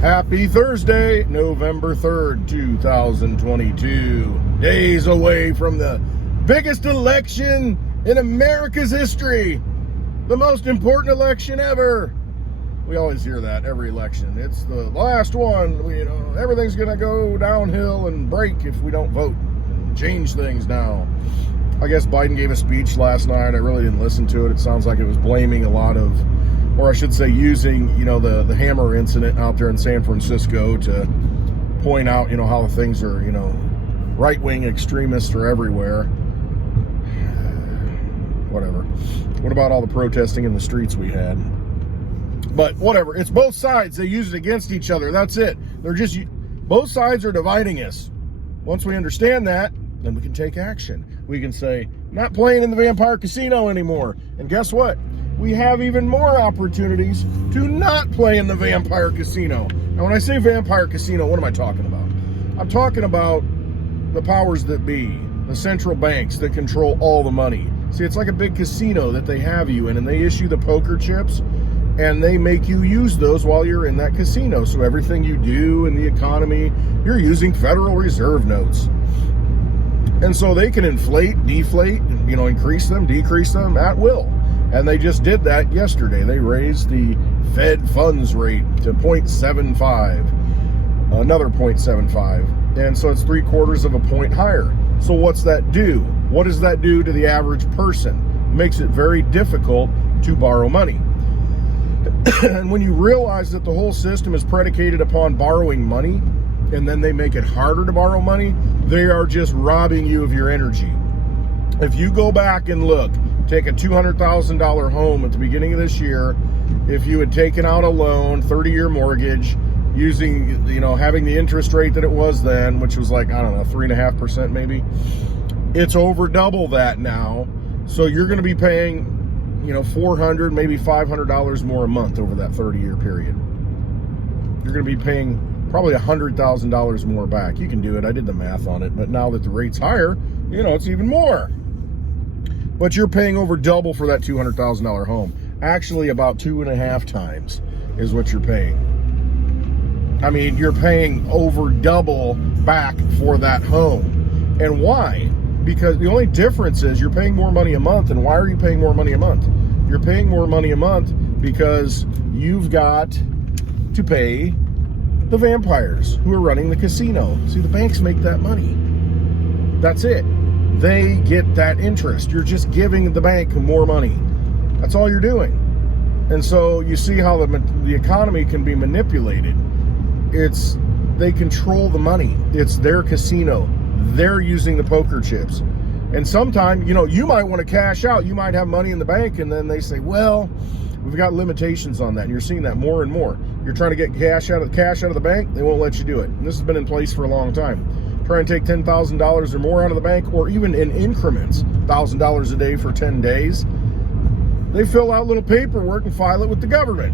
Happy Thursday, November 3rd, 2022. Days away from the biggest election in America's history. The most important election ever. We always hear that every election. It's the last one. Everything's going to go downhill and break if we don't vote and change things now. I guess Biden gave a speech last night. I really didn't listen to it. It sounds like it was blaming a lot of, or I should say using, the hammer incident out there in San Francisco to point out, how things are, right-wing extremists are everywhere. Whatever. What about all the protesting in the streets we had? But whatever. It's both sides. They use it against each other. That's it. Both sides are dividing us. Once we understand that, then we can take action. We can say, not playing in the vampire casino anymore. And guess what? We have even more opportunities to not play in the vampire casino. Now, when I say vampire casino, what am I talking about? I'm talking about the powers that be, the central banks that control all the money. See, it's like a big casino that they have you in, and they issue the poker chips, and they make you use those while you're in that casino. So everything you do in the economy, you're using Federal Reserve notes. And so they can inflate, deflate, increase them, decrease them at will. And they just did that yesterday. They raised the Fed funds rate to 0.75, another 0.75. And so it's 3/4 of a point higher. So what's that do? What does that do to the average person? It makes it very difficult to borrow money. And when you realize that the whole system is predicated upon borrowing money, and then they make it harder to borrow money, they are just robbing you of your energy. If you go back and look, take a $200,000 home at the beginning of this year, if you had taken out a loan, 30-year mortgage, using, having the interest rate that it was then, which was like, 3.5% maybe, it's over double that now. So you're going to be paying, $400, maybe $500 more a month over that 30-year period. You're going to be paying probably $100,000 more back. You can do it. I did the math on it. But now that the rate's higher, it's even more. But you're paying over double for that $200,000 home. Actually, about 2.5 times is what you're paying. I mean, you're paying over double back for that home. And why? Because the only difference is you're paying more money a month. And why are you paying more money a month? You're paying more money a month because you've got to pay the vampires who are running the casino. See, the banks make that money. That's it. They get that interest. You're just giving the bank more money. That's all you're doing. And so you see how the economy can be manipulated. They control the money. It's their casino. They're using the poker chips. And sometimes, you might want to cash out. You might have money in the bank, and then they say, well, we've got limitations on that. And you're seeing that more and more. You're trying to get cash out of the bank, they won't let you do it. And this has been in place for a long time. Try and take $10,000 or more out of the bank, or even in increments, $1,000 a day for 10 days. They fill out little paperwork and file it with the government.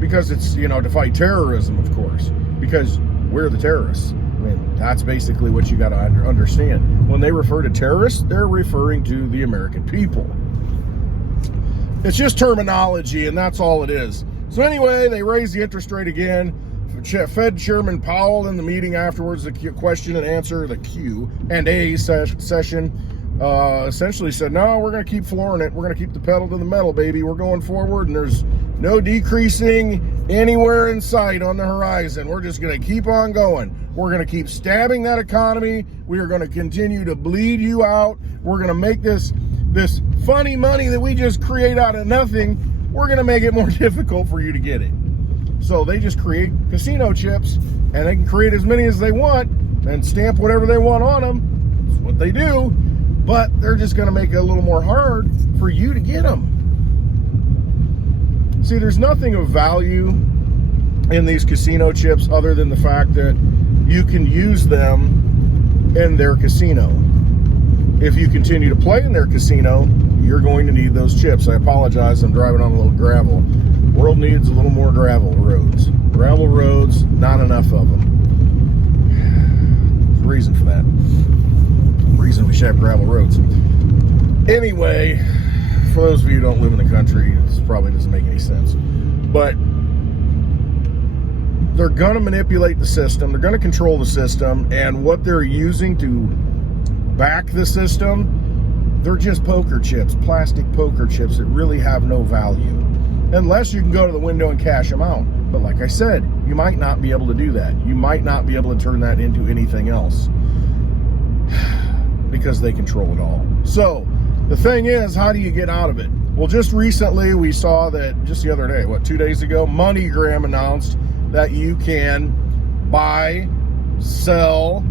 Because it's, to fight terrorism, of course. Because we're the terrorists. I mean, that's basically what you got to understand. When they refer to terrorists, they're referring to the American people. It's just terminology, and that's all it is. So anyway, they raised the interest rate again. Fed Chairman Powell in the meeting afterwards, the question and answer, the Q&A session, essentially said, no, we're going to keep flooring it. We're going to keep the pedal to the metal, baby. We're going forward, and there's no decreasing anywhere in sight on the horizon. We're just going to keep on going. We're going to keep stabbing that economy. We are going to continue to bleed you out. We're going to make this funny money that we just create out of nothing, we're going to make it more difficult for you to get it. So they just create casino chips, and they can create as many as they want and stamp whatever they want on them. That's what they do. But they're just going to make it a little more hard for you to get them. See, there's nothing of value in these casino chips other than the fact that you can use them in their casino. If you continue to play in their casino, you're going to need those chips. I apologize, I'm driving on a little gravel. World needs a little more gravel roads. Gravel roads, not enough of them. There's a reason for that. Reason we should have gravel roads. Anyway, for those of you who don't live in the country, this probably doesn't make any sense. But they're going to manipulate the system. They're going to control the system. And what they're using to back the system, they're just poker chips, plastic poker chips that really have no value. Unless you can go to the window and cash them out. But like I said, you might not be able to do that. You might not be able to turn that into anything else because they control it all. So the thing is, how do you get out of it? Well, just recently we saw that, just the other day, 2 days ago, MoneyGram announced that you can buy, sell,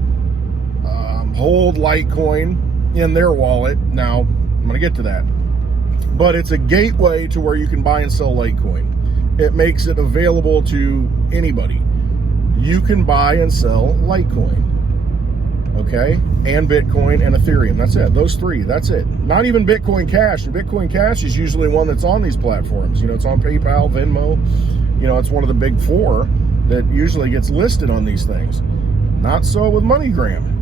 hold Litecoin in their wallet. Now, I'm going to get to that. But it's a gateway to where you can buy and sell Litecoin. It makes it available to anybody. You can buy and sell Litecoin, okay? And Bitcoin and Ethereum. That's it. Those three. That's it. Not even Bitcoin Cash. And Bitcoin Cash is usually one that's on these platforms. You know, it's on PayPal, Venmo. You know, it's one of the big four that usually gets listed on these things. Not so with MoneyGram.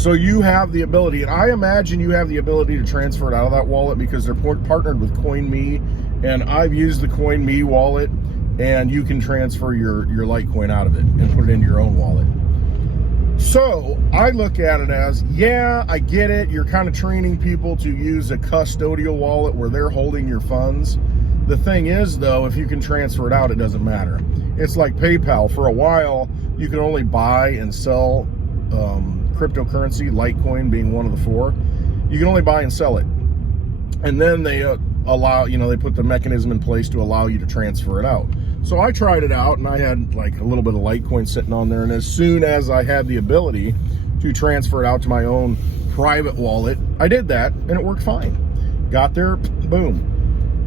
So you have the ability, and I imagine you have the ability to transfer it out of that wallet because they're partnered with CoinMe, and I've used the CoinMe wallet, and you can transfer your Litecoin out of it and put it into your own wallet. So I look at it as, yeah, I get it. You're kind of training people to use a custodial wallet where they're holding your funds. The thing is, though, if you can transfer it out, it doesn't matter. It's like PayPal. For a while, you could only buy and sell cryptocurrency, Litecoin being one of the four. You can only buy and sell it. And then they allow, you know, they put the mechanism in place to allow you to transfer it out. So I tried it out, and I had like a little bit of Litecoin sitting on there. And as soon as I had the ability to transfer it out to my own private wallet, I did that, and it worked fine. Got there, boom.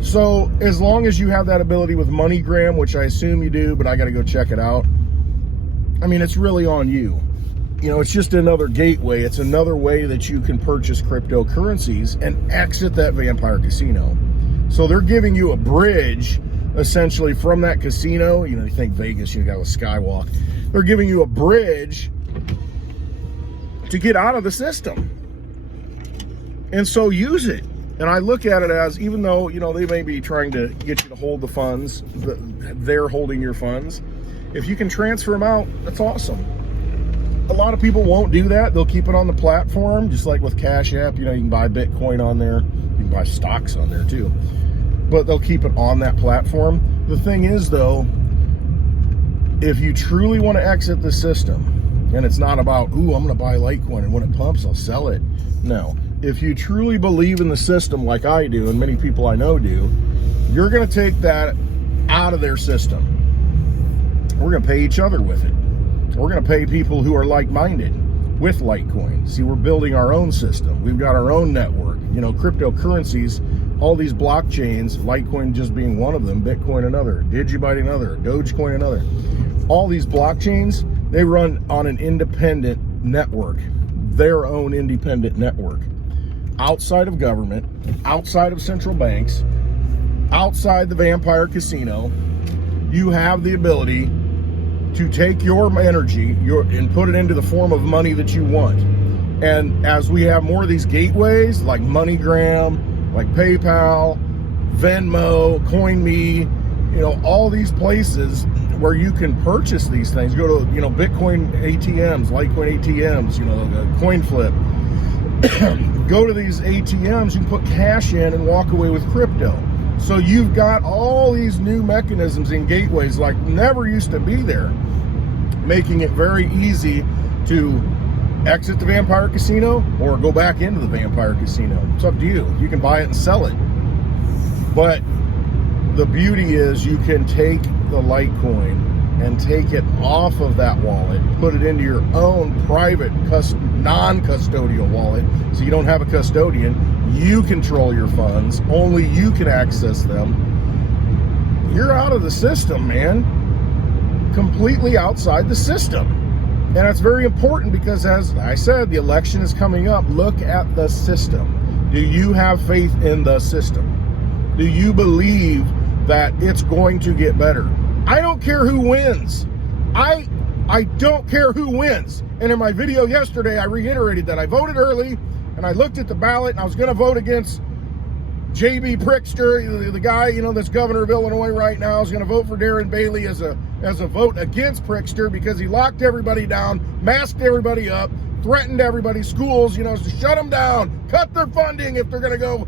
So as long as you have that ability with MoneyGram, which I assume you do, but I got to go check it out. I mean, it's really on you. You know, it's just another gateway. It's another way that you can purchase cryptocurrencies and exit that vampire casino. So they're giving you a bridge, essentially, from that casino. You know, you think Vegas, you got a skywalk. They're giving you a bridge to get out of the system. And so use it. And I look at it as, even though, you know, they may be trying to get you to hold the funds, they're holding your funds. If you can transfer them out, that's awesome. A lot of people won't do that. They'll keep it on the platform, just like with CashApp. You know, you can buy Bitcoin on there. You can buy stocks on there too. But they'll keep it on that platform. The thing is, though, if you truly want to exit the system, and it's not about, ooh, I'm going to buy Litecoin, and when it pumps, I'll sell it. No. If you truly believe in the system like I do, and many people I know do, you're going to take that out of their system. We're going to pay each other with it. We're going to pay people who are like-minded with Litecoin. See, we're building our own system. We've got our own network. You know, cryptocurrencies, all these blockchains, Litecoin just being one of them, Bitcoin another, DigiByte another, Dogecoin another. All these blockchains, they run on an independent network, their own independent network. Outside of government, outside of central banks, outside the vampire casino, you have the ability to take your energy and put it into the form of money that you want. And as we have more of these gateways, like MoneyGram, like PayPal, Venmo, CoinMe, you know, all these places where you can purchase these things. Go to, you know, Bitcoin ATMs, Litecoin ATMs, you know, CoinFlip. Go to these ATMs, you can put cash in and walk away with crypto. So you've got all these new mechanisms and gateways like never used to be there, making it very easy to exit the vampire casino or go back into the vampire casino. It's up to you. You can buy it and sell it. But the beauty is you can take the Litecoin and take it off of that wallet, put it into your own private non-custodial wallet, so you don't have a custodian. You control your funds. Only you can access them. You're out of the system, man. Completely outside the system. And that's very important because, as I said, the election is coming up. Look at the system. Do you have faith in the system? Do you believe that it's going to get better? I don't care who wins. I don't care who wins. And in my video yesterday, I reiterated that I voted early, and I looked at the ballot, and I was going to vote against J.B. Prickster, the guy, you know, that's governor of Illinois right now. I was going to vote for Darren Bailey as a as a vote against Prickster because he locked everybody down, masked everybody up, threatened everybody, schools, to shut them down, cut their funding if they're going to go,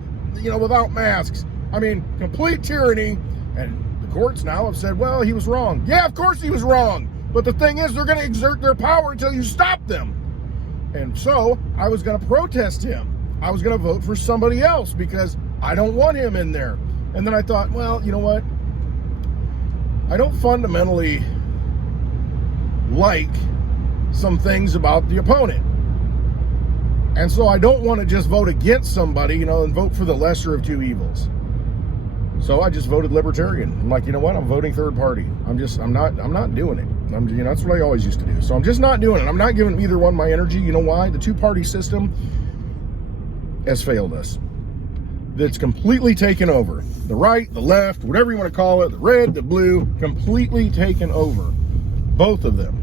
without masks. I mean, complete tyranny. And the courts now have said, well, he was wrong. Yeah, of course he was wrong. But the thing is, they're going to exert their power until you stop them. And so I was going to protest him. I was going to vote for somebody else because I don't want him in there. And then I thought, well, you know what? I don't fundamentally like some things about the opponent. And so I don't want to just vote against somebody, and vote for the lesser of two evils. So I just voted Libertarian. I'm like, you know what? I'm voting third party. I'm not doing it. That's what I always used to do. So I'm just not doing it. I'm not giving either one my energy. You know why? The two-party system has failed us. That's completely taken over. The right, the left, whatever you want to call it, the red, the blue, completely taken over. Both of them.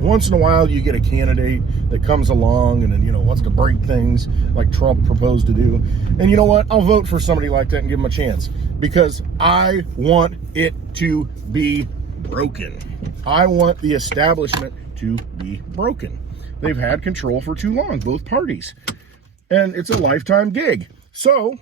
Once in a while, you get a candidate that comes along and then, wants to break things like Trump proposed to do. And you know what? I'll vote for somebody like that and give them a chance because I want it to be broken. I want the establishment to be broken. They've had control for too long, both parties. And it's a lifetime gig. So,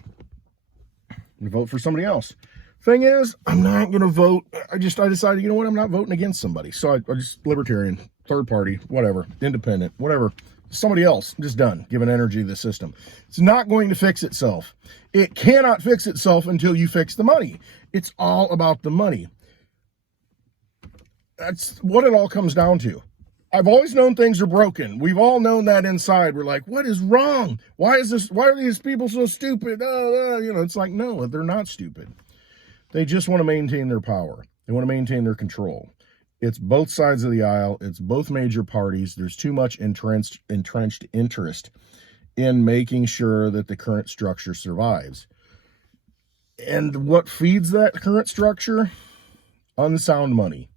I'm going to vote for somebody else. Thing is, I'm not going to vote. I decided, you know what? I'm not voting against somebody. So I just Libertarian, third party, whatever, independent, whatever. Somebody else. I'm just done giving energy to the system. It's not going to fix itself. It cannot fix itself until you fix the money. It's all about the money. That's what it all comes down to. I've always known things are broken. We've all known that inside. We're like, what is wrong? Why are these people so stupid? It's like, no, they're not stupid. They just want to maintain their power. They want to maintain their control. It's both sides of the aisle. It's both major parties. There's too much entrenched interest in making sure that the current structure survives. And what feeds that current structure? Unsound money.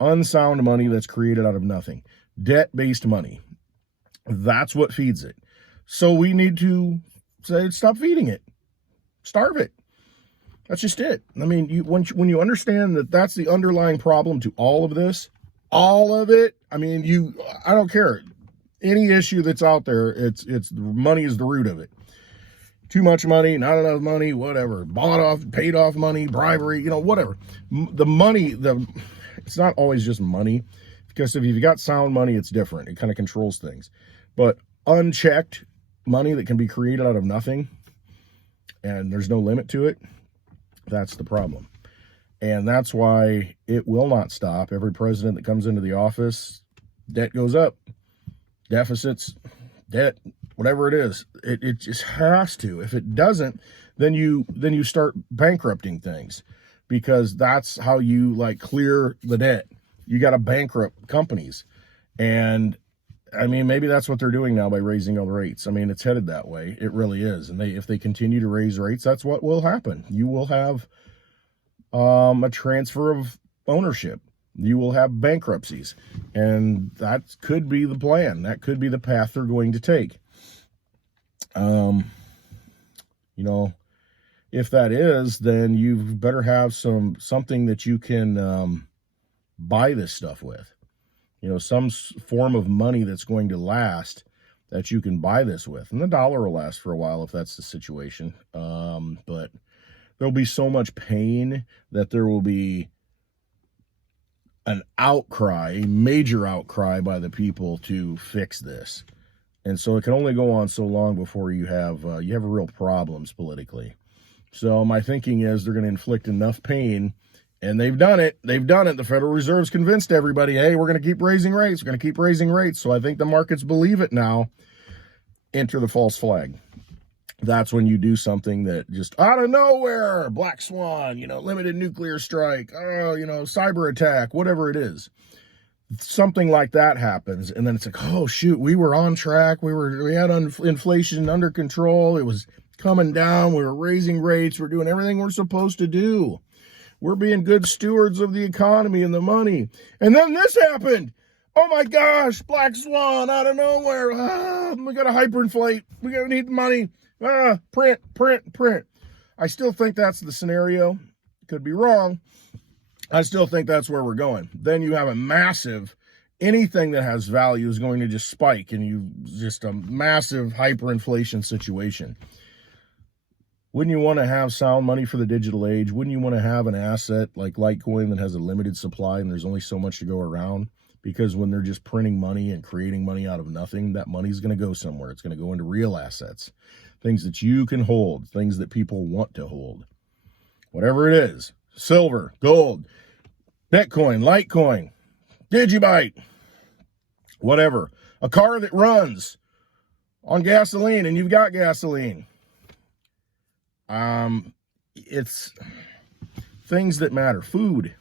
Unsound money that's created out of nothing. Debt-based money. That's what feeds it. So we need to say, stop feeding it. Starve it. That's just it. I mean, when you understand that that's the underlying problem to all of this, all of it, I mean, I don't care. Any issue that's out there, it's money is the root of it. Too much money, not enough money, whatever. Bought off, paid off money, bribery, whatever. The money, it's not always just money, because if you've got sound money, it's different. It kind of controls things. But unchecked money that can be created out of nothing, and there's no limit to it, that's the problem. And that's why it will not stop. Every president that comes into the office, debt goes up. Deficits, debt, whatever it is, it just has to. If it doesn't, then you start bankrupting things, because that's how you clear the debt. You got to bankrupt companies. And I mean, maybe that's what they're doing now by raising all the rates. I mean, it's headed that way. It really is. And if they continue to raise rates, that's what will happen. You will have a transfer of ownership. You will have bankruptcies. And that could be the plan. That could be the path they're going to take. If that is, then you better have something that you can buy this stuff with. Some form of money that's going to last, that you can buy this with. And the dollar will last for a while if that's the situation. But there'll be so much pain that there will be an outcry, a major outcry by the people to fix this. And so it can only go on so long before you have real problems politically. So my thinking is they're going to inflict enough pain, and they've done it. They've done it. The Federal Reserve's convinced everybody, hey, we're going to keep raising rates. We're going to keep raising rates. So I think the markets believe it now. Enter the false flag. That's when you do something that just out of nowhere, black swan, limited nuclear strike, cyber attack, whatever it is. Something like that happens, and then it's like, oh shoot, we were on track. We had inflation under control. It was coming down. We were raising rates. We're doing everything we're supposed to do. We're being good stewards of the economy and the money. And then this happened. Oh my gosh, black swan out of nowhere. We got to hyperinflate. We got to need the money. Print. I still think that's the scenario. Could be wrong. I still think that's where we're going. Then you have a massive, anything that has value is going to just spike, and you just a massive hyperinflation situation. Wouldn't you want to have sound money for the digital age? Wouldn't you want to have an asset like Litecoin that has a limited supply and there's only so much to go around? Because when they're just printing money and creating money out of nothing, that money's going to go somewhere. It's going to go into real assets, things that you can hold, things that people want to hold. Whatever it is, silver, gold, Bitcoin, Litecoin, DigiByte, whatever. A car that runs on gasoline and you've got gasoline. It's things that matter. Food,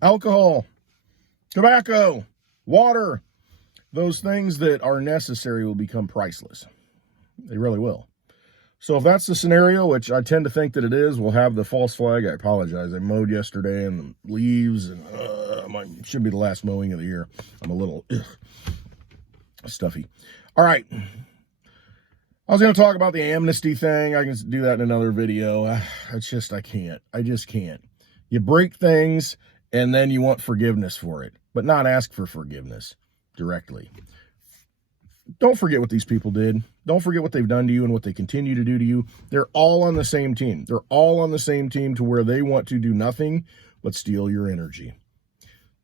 alcohol, tobacco, water. Those things that are necessary will become priceless. They really will. So if that's the scenario, which I tend to think that it is, we'll have the false flag. I apologize. I mowed yesterday and the leaves, and should be the last mowing of the year. I'm a little stuffy. All right. I was going to talk about the amnesty thing. I can do that in another video. I just can't. You break things and then you want forgiveness for it, but not ask for forgiveness directly. Don't forget what these people did. Don't forget what they've done to you and what they continue to do to you. They're all on the same team. They're all on the same team to where they want to do nothing but steal your energy.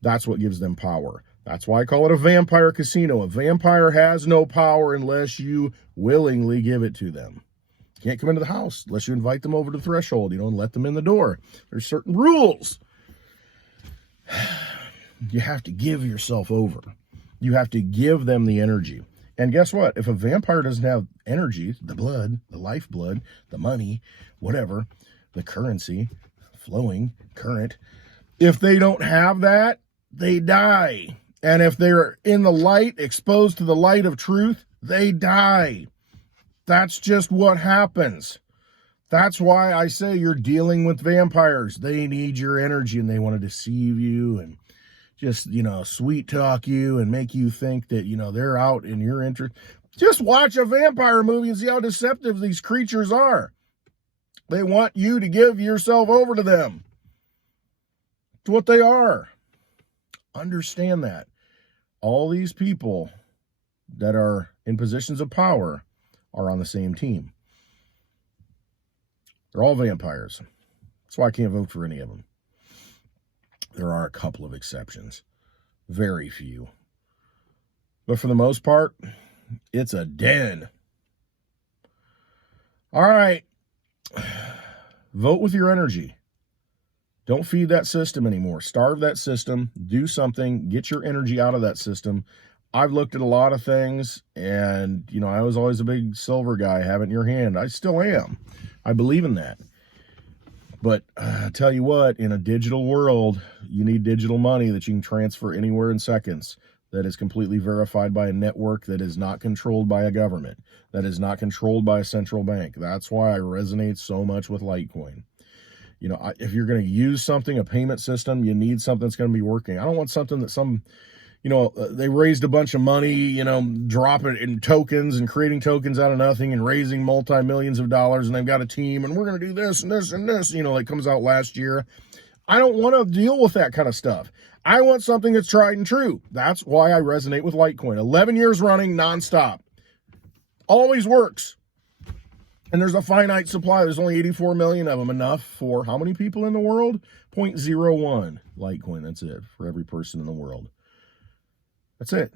That's what gives them power. That's why I call it a vampire casino. A vampire has no power unless you willingly give it to them. You can't come into the house unless you invite them over to the threshold, and let them in the door. There's certain rules. You have to give yourself over. You have to give them the energy. And guess what? If a vampire doesn't have energy, the blood, the lifeblood, the money, whatever, the currency, flowing, current, if they don't have that, they die. And if they're in the light, exposed to the light of truth, they die. That's just what happens. That's why I say you're dealing with vampires. They need your energy and they want to deceive you and just, sweet talk you and make you think that, they're out in your interest. Just watch a vampire movie and see how deceptive these creatures are. They want you to give yourself over to them. It's what they are. Understand that. All these people that are in positions of power are on the same team. They're all vampires. That's why I can't vote for any of them. There are a couple of exceptions. Very few. But for the most part, it's a den. All right. Vote with your energy. Don't feed that system anymore. Starve that system. Do something. Get your energy out of that system. I've looked at a lot of things, and, I was always a big silver guy. Have it in your hand. I still am. I believe in that. But I tell you what, in a digital world, you need digital money that you can transfer anywhere in seconds, that is completely verified by a network, that is not controlled by a government, that is not controlled by a central bank. That's why I resonate so much with Litecoin. If you're going to use something, a payment system, you need something that's going to be working. I don't want something that they raised a bunch of money, drop it in tokens and creating tokens out of nothing and raising multi-millions of dollars, and they've got a team and we're going to do this and this and this, like comes out last year. I don't want to deal with that kind of stuff. I want something that's tried and true. That's why I resonate with Litecoin. 11 years running nonstop. Always works. And there's a finite supply. There's only 84 million of them. Enough for how many people in the world? 0.01 Litecoin. That's it for every person in the world. That's it.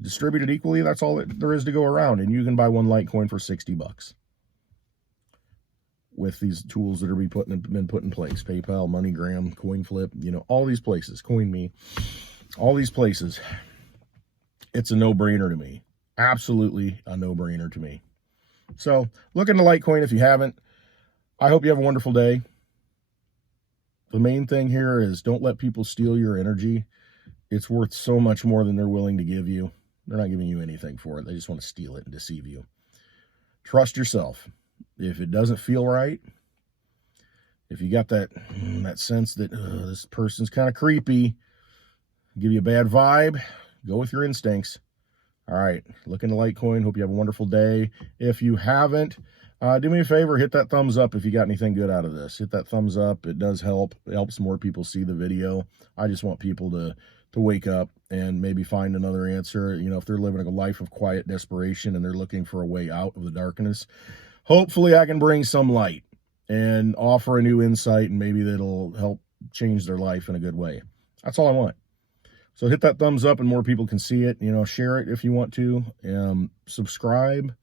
Distributed equally. That's all that there is to go around. And you can buy one Litecoin for $60 with these tools that are been put in place. PayPal, MoneyGram, CoinFlip, all these places. CoinMe, all these places. It's a no-brainer to me. Absolutely a no-brainer to me. So look into Litecoin if you haven't. I hope you have a wonderful day. The main thing here is don't let people steal your energy. It's worth so much more than they're willing to give you. They're not giving you anything for it. They just want to steal it and deceive you. Trust yourself. If it doesn't feel right, if you got that sense that this person's kind of creepy, give you a bad vibe, go with your instincts. All right, look into Litecoin. Hope you have a wonderful day. If you haven't, Do me a favor, hit that thumbs up if you got anything good out of this. Hit that thumbs up. It does help. It helps more people see the video. I just want people to wake up and maybe find another answer. You know, if they're living a life of quiet desperation and they're looking for a way out of the darkness, hopefully I can bring some light and offer a new insight, and maybe that'll help change their life in a good way. That's all I want. So hit that thumbs up and more people can see it. You know, share it if you want to. Subscribe.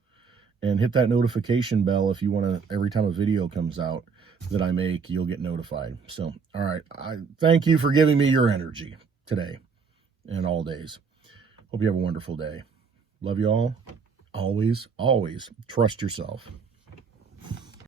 And hit that notification bell if you want to, every time a video comes out that I make, you'll get notified. So, all right. I thank you for giving me your energy today and all days. Hope you have a wonderful day. Love you all. Always, always trust yourself.